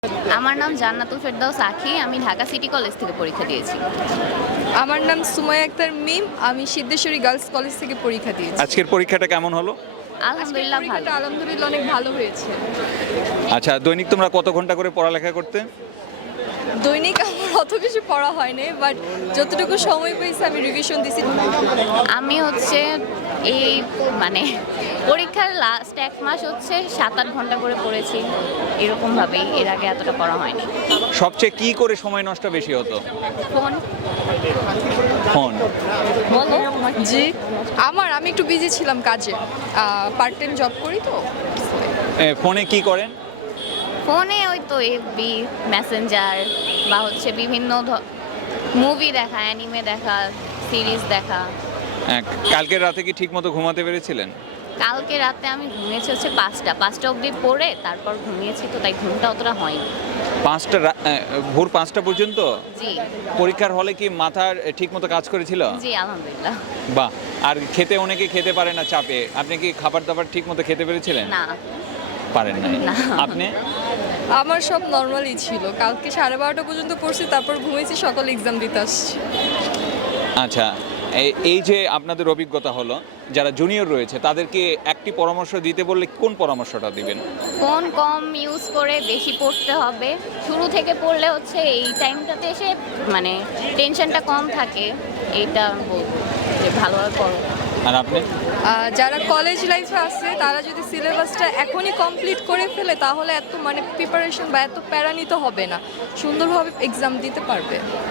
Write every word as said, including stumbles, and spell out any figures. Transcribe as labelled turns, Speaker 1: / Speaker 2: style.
Speaker 1: আমার নাম জান্নাতুল ফেরদাউস আঁখি। আমি ঢাকা সিটি কলেজ থেকে পরীক্ষা দিয়েছি।
Speaker 2: আমার নাম সুমাইয়া আক্তার মিম। আমি সিদ্ধেশ্বরী গার্লস কলেজ থেকে পরীক্ষা দিয়েছি।
Speaker 3: আজকের পরীক্ষাটা কেমন হলো?
Speaker 1: আলহামদুলিল্লাহ ভালো।
Speaker 2: পরীক্ষাটা আলহামদুলিল্লাহ অনেক ভালো হয়েছে।
Speaker 3: আচ্ছা, দৈনিক তোমরা কত ঘন্টা করে পড়ালেখা করতে?
Speaker 2: দৈনিক আমার অত কিছু পড়া হয়নি, বাট যতটুকু সময় পেয়েছি আমি রিভিশন দিছি।
Speaker 1: আমি হচ্ছে এই মানে পরীক্ষার লাস্ট এক মাস হচ্ছে সাত আট ঘন্টা করে পড়েছি, এরকমভাবেই। এর আগে এতটা পড়া হয়নি।
Speaker 3: সবচেয়ে কি করে সময় নষ্ট বেশি হতো?
Speaker 1: Phone
Speaker 3: phone.
Speaker 1: বলো।
Speaker 2: জি, আমার আমি একটু বিজি ছিলাম কাজে, পার্ট টাইম জব করি তো।
Speaker 3: এ, ফোনে কি করেন?
Speaker 1: ফোনে ওই তো এফবি, মেসেঞ্জার বা হচ্ছে বিভিন্ন মুভি দেখা, অ্যানিমে দেখা, সিরিজ দেখা।
Speaker 3: এক, কালকের রাতে কি ঠিক মতো ঘুমাতে পেরেছিলেন?
Speaker 1: কালকে রাতে আমি ঘুমিয়েছি হচ্ছে পাঁচটা পাঁচটা অবধি পড়ে তারপর ঘুমিয়েছি, তো তাই ঘুমটা অতটা হয়নি।
Speaker 3: পাঁচটা রা- এ, ভোর পাঁচটা পর্যন্ত?
Speaker 1: জি
Speaker 3: পরীক্ষার হলে কি মাথার ঠিক মতো কাজ করেছিল?
Speaker 1: জি আলহামদুলিল্লাহ।
Speaker 3: বাহ। আর খেতে অনেকে খেতে পারে না চাপে, আপনি কি খাবার দাবার ঠিক মতো খেতে পেরেছিলেন?
Speaker 1: না
Speaker 3: পারেন নাই।
Speaker 1: না।
Speaker 3: আপনি?
Speaker 2: আমার সব নর্মালই ছিল। কালকে সাড়ে বারোটা পর্যন্ত পড়ছি, তারপর ঘুমিয়েছি, সকালে এক্সাম দিতে আসছি।
Speaker 3: আচ্ছা, এই- এই যে আপনাদের অভিজ্ঞতা হলো, যারা জুনিয়র রয়েছে তাদেরকে একটি পরামর্শ দিতে বললে কোন পরামর্শটা দিবেন?
Speaker 1: ফোন কম ইউজ করে বেশি পড়তে হবে। শুরু থেকে পড়লে হচ্ছে এই টাইমটাতে এসে মানে টেনশনটা কম থাকে, এইটা আমি বলবো যে ভালোভাবে পড়ো।
Speaker 3: আর আপনি?
Speaker 2: আহ, যারা কলেজ লাইফে আছে তারা যদি সিলেবাসটা এখনই কমপ্লিট করে ফেলে তাহলে এত মানে প্রিপারেশন বা এত প্যারা নিতে হবে না, সুন্দরভাবে এক্সাম দিতে পারবে।